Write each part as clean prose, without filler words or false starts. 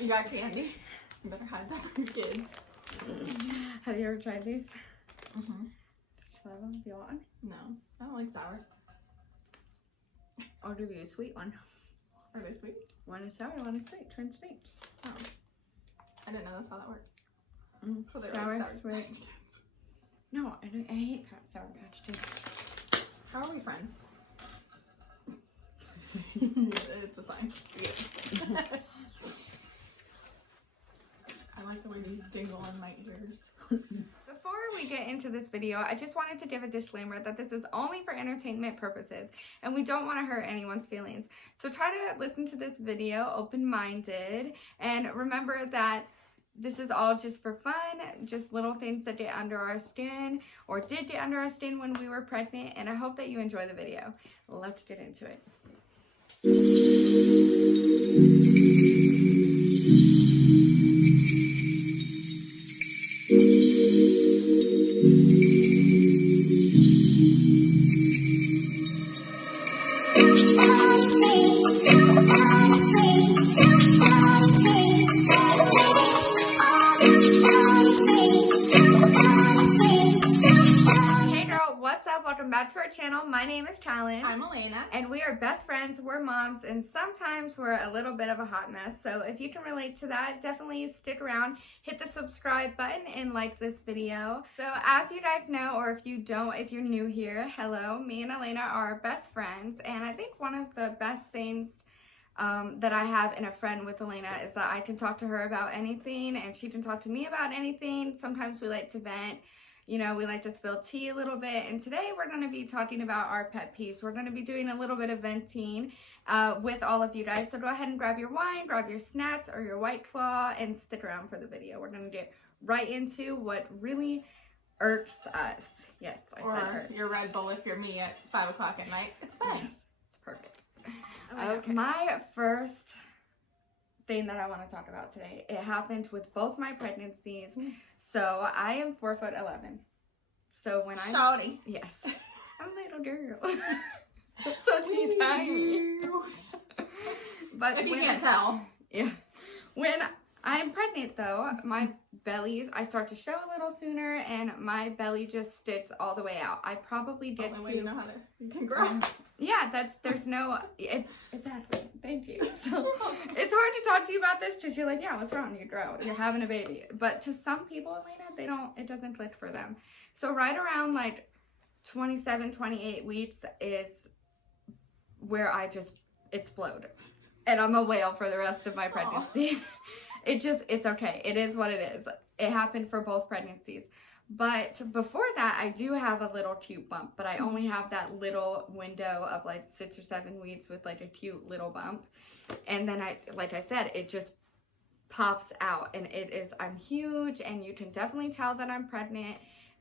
You got candy. You better hide that from your kids. Have you ever tried these? Mm-hmm. Should I have them? Do you want one? No, I don't like sour. I'll give you a sweet one. Are they sweet? One is sour, one is sweet. Twin snakes. Oh. I didn't know that's how that worked. So they Sour, like sour sweet. No, I hate Sour Patch Kids. How are we friends? It's a sign. Yeah. I like the way these dingle in my ears. Before we get into this video, I just wanted to give a disclaimer that this is only for entertainment purposes and we don't want to hurt anyone's feelings. So try to listen to this video open-minded and remember that this is all just for fun, just little things that get under our skin or did get under our skin when we were pregnant, and I hope that you enjoy the video. Let's get into it. Welcome back to our channel. My name is Callan. I'm Elena. And we are best friends, we're moms, and sometimes we're a little bit of a hot mess. So if you can relate to that, definitely stick around, hit the subscribe button, and like this video. So as you guys know, or if you don't, if you're new here, hello, me and Elena are best friends. And I think one of the best things that I have in a friend with Elena is that I can talk to her about anything and she can talk to me about anything. Sometimes we like to vent. You know, we like to spill tea a little bit, and today we're going to be talking about our pet peeves. We're going to be doing a little bit of venting with all of you guys, so go ahead and grab your wine, grab your snacks or your White Claw, and stick around for the video. We're going to get right into what really irks us. Yes, I said irks. Your Red Bull if you're me at 5 o'clock at night. It's fine. Yes, it's perfect. Okay. My first thing that I want to talk about today, it happened with both my pregnancies. So I am 4'11". So when I'm shouty, yes, I'm a little girl. So tiny. But if you can't tell, yeah. When I'm pregnant though, my belly, I start to show a little sooner, and my belly just sticks all the way out. I probably get the to. only way you know how you can grow. Yeah, there's no, it's exactly, thank you. So it's hard to talk to you about this because you're like, yeah, what's wrong? You grow, you're having a baby. But to some people, Elena, it doesn't click for them. So right around like 27, 28 weeks is where I just explode. And I'm a whale for the rest of my pregnancy. It's okay. It is what it is. It happened for both pregnancies. But before that, I do have a little cute bump, but I only have that little window of like 6 or 7 weeks with like a cute little bump. And then like I said, it just pops out, and I'm huge, and you can definitely tell that I'm pregnant.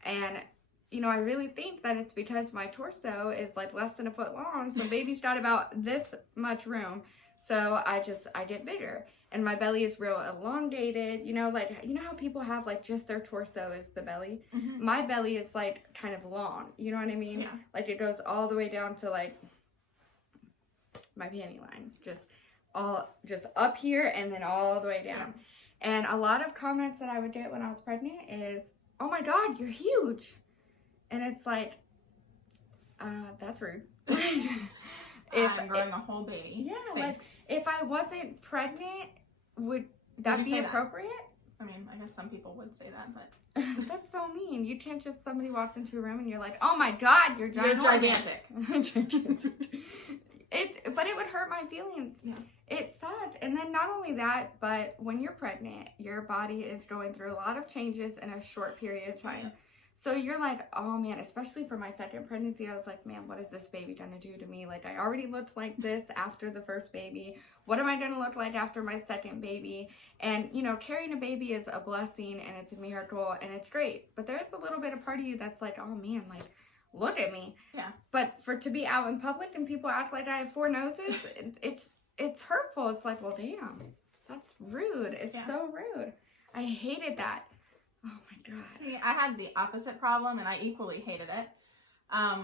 And, you know, I really think that it's because my torso is like less than a foot long. So baby's got about this much room. So I get bigger. And my belly is real elongated, you know how people have like just their torso is the belly? Mm-hmm. My belly is like kind of long, you know what I mean? Yeah. Like it goes all the way down to like my panty line, just up here and then all the way down. Yeah. And a lot of comments that I would get when I was pregnant is, oh my God, you're huge. And it's like, that's rude. I'm growing a whole baby. Yeah, thanks. Like if I wasn't pregnant, would that be appropriate? That? I mean, I guess some people would say that, but that's so mean. You can't just, somebody walks into a room and you're like, oh my God, you're gigantic. But it would hurt my feelings. Yeah. It sucks. And then not only that, but when you're pregnant, your body is going through a lot of changes in a short period of time. Yeah. So you're like, oh man, especially for my second pregnancy, I was like, man, what is this baby gonna do to me? Like I already looked like this after the first baby. What am I gonna look like after my second baby? And you know, carrying a baby is a blessing and it's a miracle and it's great. But there's a little bit of part of you that's like, oh man, like look at me. Yeah. But to be out in public and people act like I have 4 noses, it's hurtful. It's like, well, damn, that's rude. It's so rude. I hated that. Oh my God. See, I had the opposite problem and I equally hated it.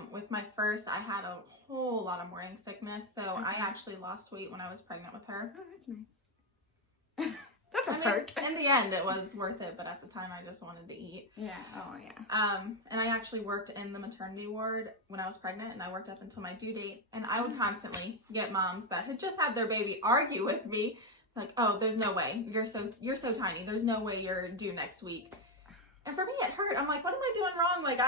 With my first, I had a whole lot of morning sickness. So I actually lost weight when I was pregnant with her. Oh, that's nice. hurt. In the end, it was worth it, but at the time, I just wanted to eat. Yeah. Oh, yeah. And I actually worked in the maternity ward when I was pregnant, and I worked up until my due date. And I would constantly get moms that had just had their baby argue with me, like, "Oh, there's no way. You're so tiny. There's no way you're due next week." And for me, it hurt. I'm like, what am I doing wrong? Like,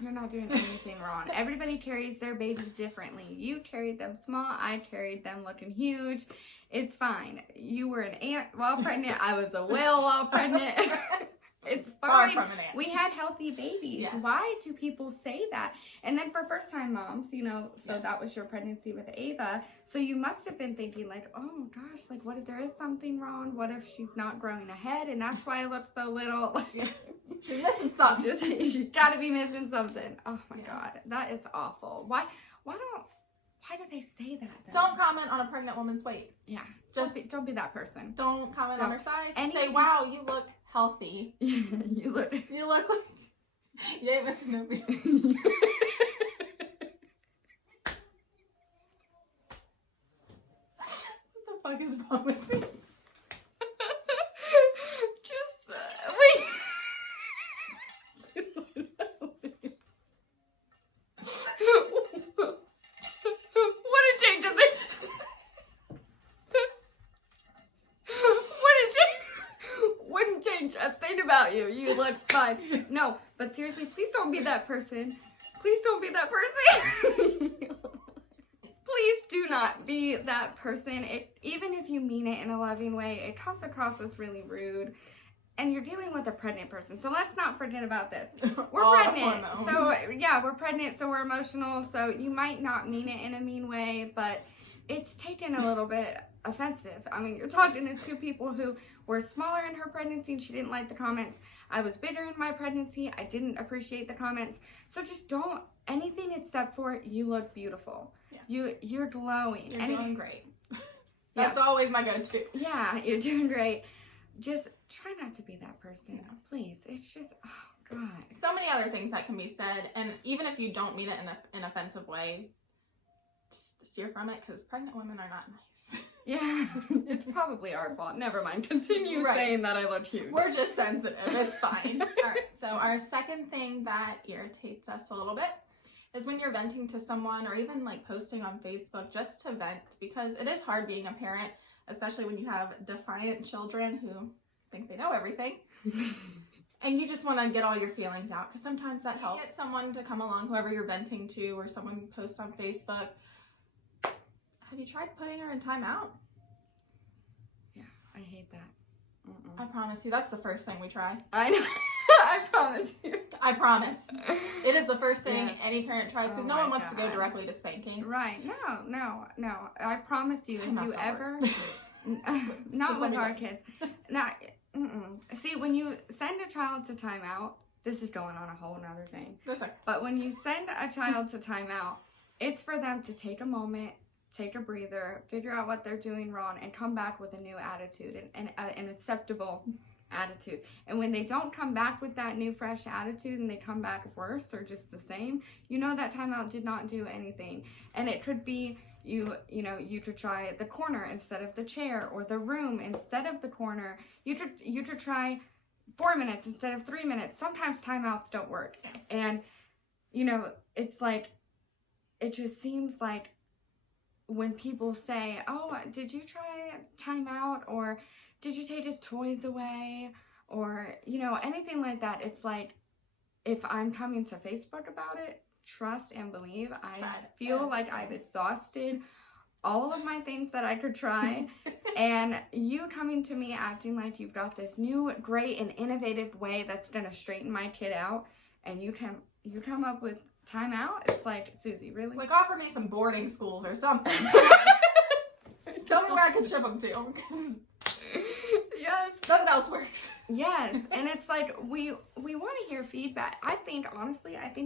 you're not doing anything wrong. Everybody carries their baby differently. You carried them small. I carried them looking huge. It's fine. You were an ant while pregnant. I was a whale while pregnant. It's fine. Far from an ant. We had healthy babies. Yes. Why do people say that? And then for first-time moms, so Yes. that was your pregnancy with Ava. So you must have been thinking like, oh gosh, like what if there is something wrong? What if she's not growing ahead and that's why I look so little? She's missing something. She's got to be missing something. Oh my Yeah. God, that is awful. Why do they say that then? Don't comment on a pregnant woman's weight. Yeah. Just Don't be that person. don't comment on her size. And say, Anything- wow, you look healthy. You look. You look like you ain't missing no beats. What the fuck is wrong with me? Just wait. What a change of thing. Wouldn't change a thing about you. You look fine. No, but seriously, please don't be that person. Please don't be that person. Please do not be that person. Even if you mean it in a loving way, it comes across as really rude. And you're dealing with a pregnant person. So let's not forget about this. We're All pregnant. hormones. So yeah, we're pregnant, so we're emotional. So you might not mean it in a mean way, but it's taken a little bit offensive. I mean, you're talking to two people who were smaller in her pregnancy and she didn't like the comments. I was bigger in my pregnancy. I didn't appreciate the comments. So just don't, anything except for you look beautiful. Yeah. You're glowing. You're doing great. Yeah. That's always my go-to. Yeah, you're doing great. Just try not to be that person, please. It's just, oh God. So many other things that can be said, and even if you don't mean it in an offensive way, just steer from it, because pregnant women are not nice. Yeah, it's probably our fault. Never mind. Continue Right. saying that I look huge. We're just sensitive. It's fine. All right. So our second thing that irritates us a little bit is when you're venting to someone or even like posting on Facebook just to vent, because it is hard being a parent, especially when you have defiant children who think they know everything. And you just want to get all your feelings out, because sometimes that helps. Get someone to come along, whoever you're venting to, or someone post on Facebook. Have you tried putting her in timeout? Yeah, I hate that. I promise you, that's the first thing we try. I know. I promise you. I promise. It is the first thing Yes. any parent tries, because Oh no my one wants to go God. directly to spanking. Right. No. I promise you, if Timeout's you not ever... Just Not let with me our tell you. kids. Not, See, when you send a child to timeout, this is going on a whole nother thing. That's okay. But when you send a child to timeout, it's for them to take a moment, take a breather, figure out what they're doing wrong, and come back with a new attitude and an acceptable attitude. And when they don't come back with that new fresh attitude and they come back worse or just the same, you know that timeout did not do anything. And it could be you could try the corner instead of the chair, or the room instead of the corner. You could try 4 minutes instead of 3 minutes. Sometimes timeouts don't work. And it's like, it just seems like when people say, oh, did you try timeout, or did you take his toys away, or anything like that, it's like, if I'm coming to Facebook about it, trust and believe, I feel like I've exhausted all of my things that I could try. And you coming to me acting like you've got this new, great, and innovative way that's gonna straighten my kid out, and you come up with timeout, it's like, Susie, really? Like, offer me some boarding schools or something. Tell me where I can ship them to, because Yes. nothing else works. Yes, and it's like, we want to hear feedback. I think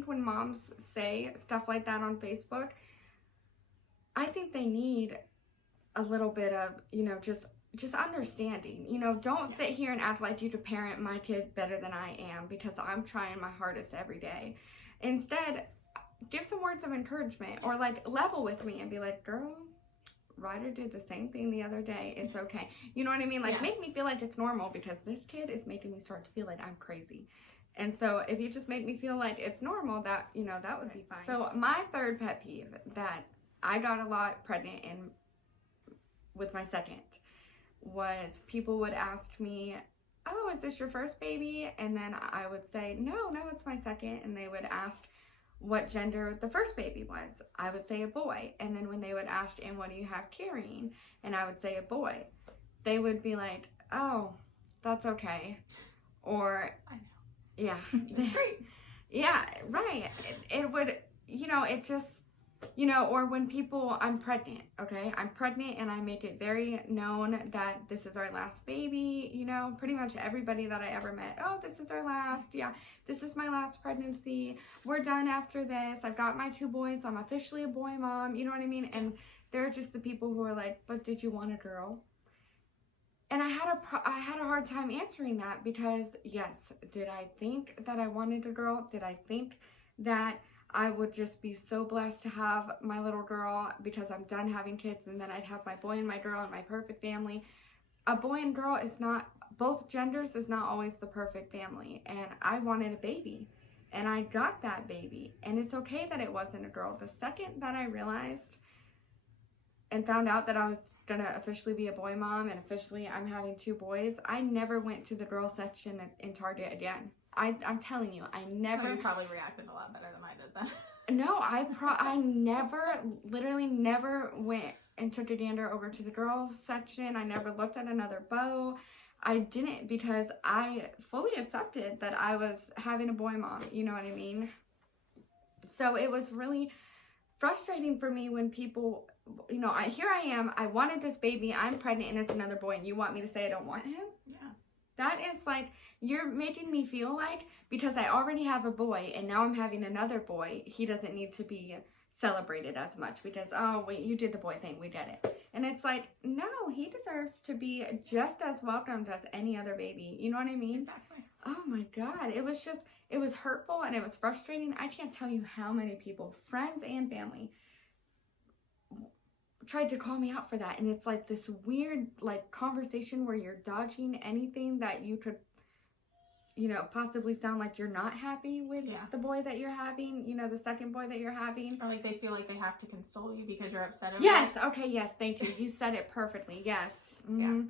when moms say stuff like that on Facebook, I think they need a little bit of, just understanding. Don't sit here and act like you could parent my kid better than I am, because I'm trying my hardest every day. Instead, give some words of encouragement, or like level with me and be like, girl, Ryder did the same thing the other day. It's okay. You know what I mean? Like, make me feel like it's normal, because this kid is making me start to feel like I'm crazy. And so if you just make me feel like it's normal, that, you know, that would be fine. So my third pet peeve that I got a lot pregnant in with my second was people would ask me, oh, is this your first baby? And then I would say, no, it's my second. And they would ask what gender the first baby was. I would say a boy. And then when they would ask, and what do you have carrying? And I would say a boy. They would be like, oh, that's okay. Or, I know. Yeah. That's great. Yeah, right. It would, you know, it just, you know, or when people, I'm pregnant, okay? I'm pregnant and I make it very known that this is our last baby, you know, pretty much everybody that I ever met. Oh, this is our last, yeah, this is my last pregnancy. We're done after this. I've got my 2 boys. I'm officially a boy mom, you know what I mean? And they're just the people who are like, but did you want a girl? And I had a hard time answering that, because yes, did I think that I wanted a girl? Did I think that I would just be so blessed to have my little girl because I'm done having kids, and then I'd have my boy and my girl and my perfect family? A boy and girl is not, both genders is not always the perfect family. And I wanted a baby, and I got that baby, and it's okay that it wasn't a girl. The second that I realized and found out that I was gonna officially be a boy mom, and officially I'm having 2 boys, I never went to the girl section in Target again. I'm telling you, I never. Well, you probably reacted a lot better than I did then. No, I never, literally never went and took a gander over to the girls section. I never looked at another bow. I didn't, because I fully accepted that I was having a boy mom. You know what I mean? So it was really frustrating for me when people, you know, here I am, I wanted this baby, I'm pregnant, and it's another boy, and you want me to say I don't want him? Yeah. That is like, you're making me feel like, because I already have a boy and now I'm having another boy, he doesn't need to be celebrated as much because, oh, wait, you did the boy thing, we did it. And it's like, no, he deserves to be just as welcomed as any other baby. You know what I mean? Exactly. Oh my God. It was just, it was hurtful and it was frustrating. I can't tell you how many people, friends and family, tried to call me out for that. And it's like this weird, like, conversation where you're dodging anything that you could, you know, possibly sound like you're not happy with the boy that you're having, you know, the second boy that you're having. Or like they feel like they have to console you because you're upset about Yes. Okay. Yes. Thank you. You said it perfectly. Yes. Mm-hmm.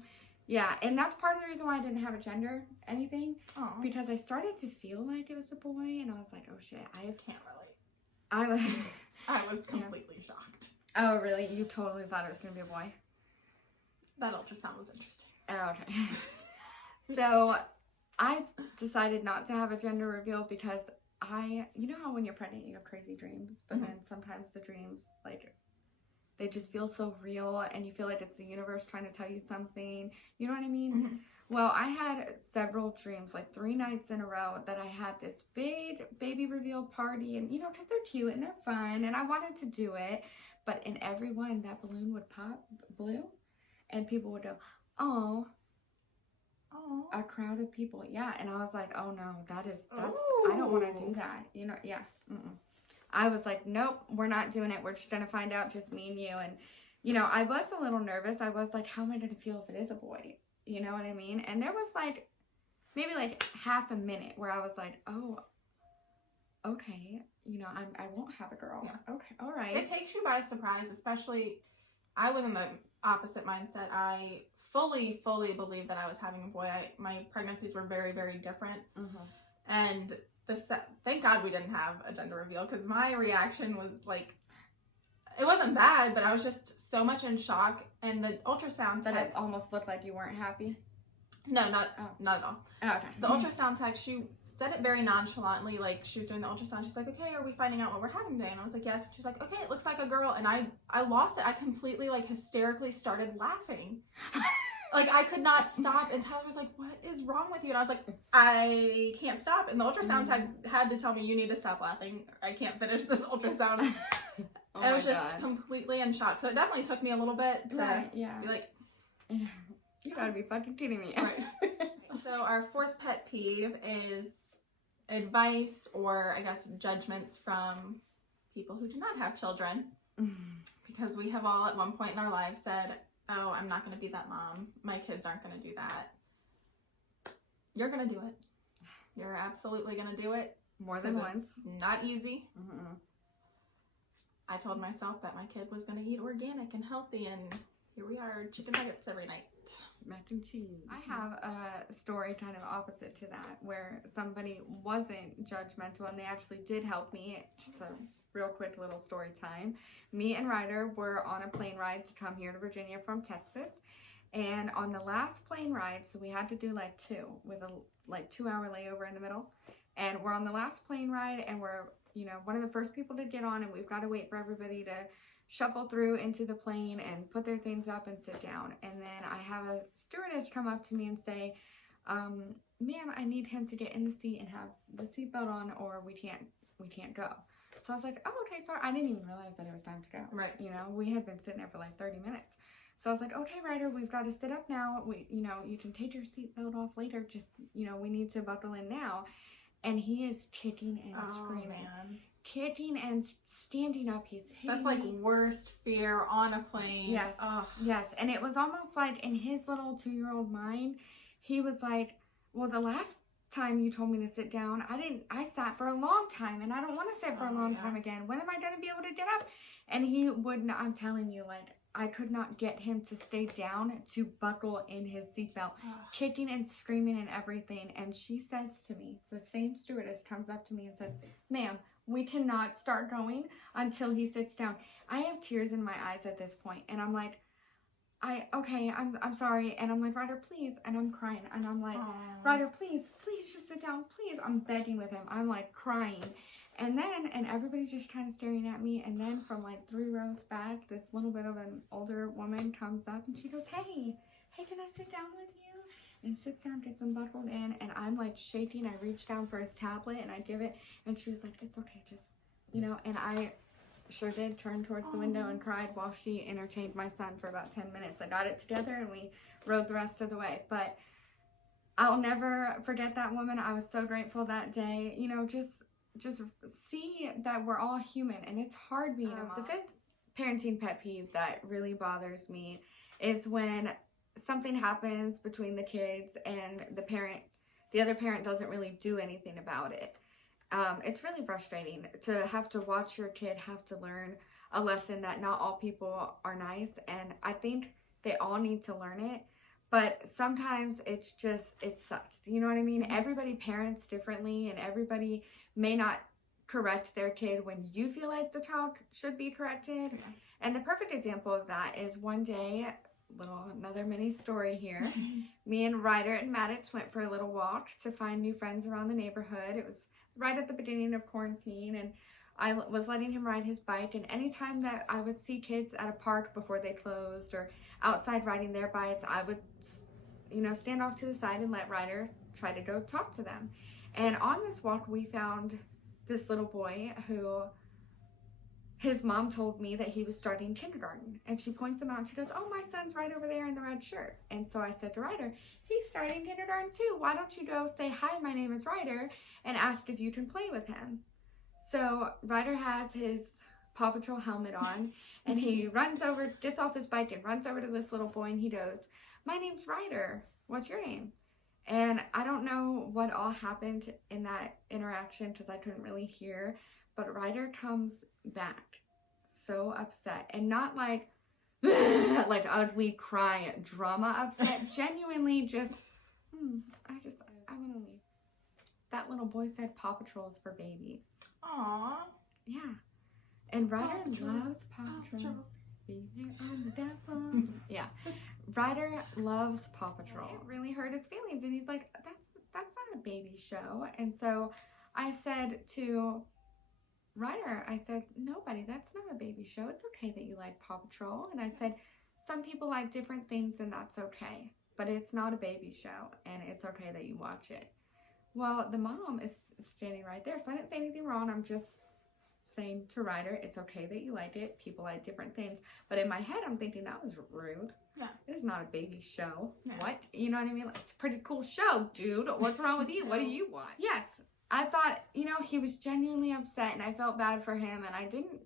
Yeah. And that's part of the reason why I didn't have a gender anything. Aww. Because I started to feel like it was a boy and I was like, oh shit, I can't relate. I was completely shocked. Oh, really? You totally thought it was going to be a boy? That ultrasound was interesting. Oh, okay. So I decided not to have a gender reveal because you know how when you're pregnant you have crazy dreams, but then sometimes the dreams, like, they just feel so real and you feel like it's the universe trying to tell you something. You know what I mean? Mm-hmm. Well, I had several dreams, like 3 nights in a row, that I had this big baby reveal party, and, you know, because they're cute and they're fun and I wanted to do it, but in every one that balloon would pop blue and people would go, oh, a crowd of people. Yeah. And I was like, oh no, that's, I don't want to do that. You know, yeah. Mm-mm. I was like, nope, we're not doing it. We're just going to find out, just me and you. And, you know, I was a little nervous. I was like, how am I going to feel if it is a boy? You know what I mean? And there was like, maybe like half a minute where I was like, oh, okay. You know, I won't have a girl. Yeah. Okay. All right. It takes you by surprise, especially, I was in the opposite mindset. I fully believed that I was having a boy. My pregnancies were very, very different. Mm-hmm. And thank God we didn't have a gender reveal, because my reaction was like, it wasn't bad, but I was just so much in shock. And the ultrasound tech, it almost looked like you weren't happy. No, not at all. Oh, okay. The ultrasound tech, she said it very nonchalantly, like she was doing the ultrasound. She's like, okay, are we finding out what we're having today? And I was like, yes. She's like, okay, it looks like a girl. And I lost it. I completely, like, hysterically started laughing. Like, I could not stop. And Tyler was like, what is wrong with you? And I was like, I can't stop. And the ultrasound tech had to tell me, you need to stop laughing. I can't finish this ultrasound. I was just completely in shock. So it definitely took me a little bit to be like, you gotta be fucking kidding me. Right. So our 4th pet peeve is advice, or I guess judgments from people who do not have children. because we have all at one point in our lives said, oh, I'm not going to be that mom. My kids aren't going to do that. You're going to do it. You're absolutely going to do it. More than once. It's not easy. Mm-mm. I told myself that my kid was going to eat organic and healthy, and here we are, chicken nuggets every night. Mac and cheese. I have a story kind of opposite to that, where somebody wasn't judgmental and they actually did help me. Just a real quick little story time. Me and Ryder were on a plane ride to come here to Virginia from Texas. And on the last plane ride, so we had to do like two, with a 2-hour layover in the middle. And we're on the last plane ride, and we're, you know, one of the first people to get on, and we've got to wait for everybody to shuffle through into the plane and put their things up and sit down. And then I have a stewardess come up to me and say, ma'am, I need him to get in the seat and have the seatbelt on, or we can't go. So I was like, oh, okay, sorry. I didn't even realize that it was time to go. Right. You know, we had been sitting there for like 30 minutes. So I was like, okay, Ryder, we've got to sit up now. You can take your seatbelt off later. Just, we need to buckle in now. And he is kicking and screaming. Man. Kicking and standing up. He's hitting That's like me. Worst fear on a plane. Yes. Ugh. Yes. And it was almost like in his little 2-year-old mind, he was like, well, the last time you told me to sit down, I sat for a long time, and I don't want to sit for a long time again. When am I going to be able to get up? And he would not, I'm telling you, like, I could not get him to stay down to buckle in his seatbelt, kicking and screaming and everything. And she says to me, the same stewardess comes up to me and says, ma'am, we cannot start going until he sits down. I have tears in my eyes at this point, and I'm like, I'm sorry. And I'm like, Ryder, please. And I'm crying. And I'm like, Ryder, please just sit down. Please. I'm begging with him. I'm like crying. And everybody's just kind of staring at me. And then from like 3 rows back, this little bit of an older woman comes up and she goes, hey, can I sit down with you? And sits down, gets him buckled in. And I'm like shaking. I reach down for his tablet and I give it. And she was like, it's okay. Just, and I sure did turn towards the window and cried while she entertained my son for about 10 minutes. I got it together and we rode the rest of the way. But I'll never forget that woman. I was so grateful that day. Just see that we're all human, and it's hard being a mom. The 5th parenting pet peeve that really bothers me is when something happens between the kids and the other parent doesn't really do anything about it. It's really frustrating to have to watch your kid have to learn a lesson that not all people are nice, and I think they all need to learn it. But sometimes it sucks. You know what I mean? Everybody parents differently, and everybody may not correct their kid when you feel like the child should be corrected. Yeah. And the perfect example of that is one day, another mini story here. Me and Ryder and Maddox went for a little walk to find new friends around the neighborhood. It was right at the beginning of quarantine, and I was letting him ride his bike, and anytime that I would see kids at a park before they closed or outside riding their bikes, I would, stand off to the side and let Ryder try to go talk to them. And on this walk, we found this little boy who his mom told me that he was starting kindergarten. And she points him out and she goes, oh, my son's right over there in the red shirt. And so I said to Ryder, he's starting kindergarten too. Why don't you go say, hi, my name is Ryder, and ask if you can play with him? So Ryder has his Paw Patrol helmet on, and he gets off his bike and runs over to this little boy, and he goes, my name's Ryder. What's your name? And I don't know what all happened in that interaction because I couldn't really hear, but Ryder comes back so upset, and not like ugly cry drama upset, genuinely just, I want to leave. That little boy said Paw Patrol is for babies. Aww. Yeah. And Ryder loves Paw Patrol. Be there on the devil. Yeah. Ryder loves Paw Patrol. It really hurt his feelings, and he's like, that's not a baby show. And so I said to Ryder, I said, no, buddy, that's not a baby show. It's okay that you like Paw Patrol. And I said, some people like different things, and that's okay. But it's not a baby show, and it's okay that you watch it. Well, the mom is standing right there, so I didn't say anything wrong. I'm just saying to Ryder, it's okay that you like it. People like different things. But in my head, I'm thinking that was rude. Yeah. It is not a baby show. Yeah. What? You know what I mean? Like, it's a pretty cool show, dude. What's wrong with you? What do you want? Yes. I thought, he was genuinely upset and I felt bad for him, and I didn't,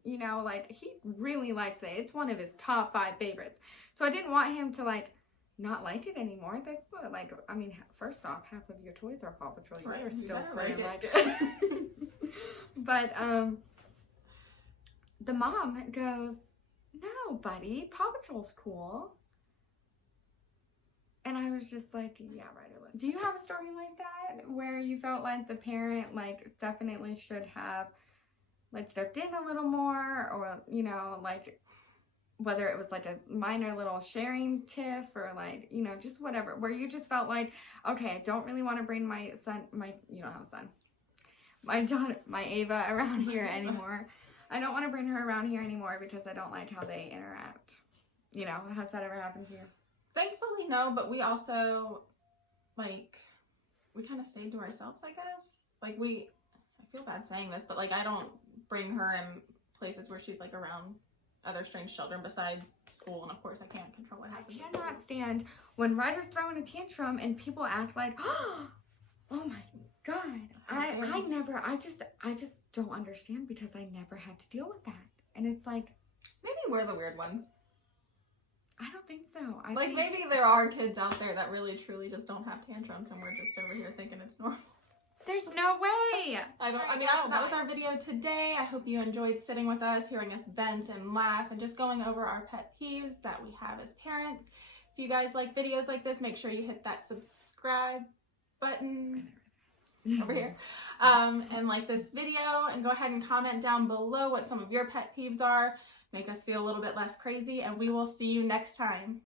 like, he really likes it. It's one of his top 5 favorites. So I didn't want him to, like, not like it anymore. That's like, I mean, first off, half of your toys are Paw Patrol. You better still freaking like it. But the mom goes, "No, buddy, Paw Patrol's cool." And I was just like, yeah, right. Do you have a story like that where you felt like the parent, like, definitely should have, like, stepped in a little more, or, like, whether it was like a minor little sharing tiff or, like, just whatever, where you just felt like, okay, I don't really want to bring my son, you don't have a son, my daughter, my Ava around here anymore. I don't want to bring her around here anymore because I don't like how they interact. Has that ever happened to you? Thankfully, no, but we also, like, we kind of stayed to ourselves, I guess. Like, I feel bad saying this, but, like, I don't bring her in places where she's, like, around other strange children besides school, and of course I can't control what happens. I cannot stand when Ryder's throwing a tantrum and people act like, oh my God. I just don't understand, because I never had to deal with that. And it's like, maybe we're the weird ones. I don't think so. Maybe there are kids out there that really truly just don't have tantrums, and we're just over here thinking it's normal. There's no way. That was our video today. I hope you enjoyed sitting with us, hearing us vent and laugh, and just going over our pet peeves that we have as parents. If you guys like videos like this, make sure you hit that subscribe button over here, and like this video, and go ahead and comment down below what some of your pet peeves are. Make us feel a little bit less crazy, and we will see you next time.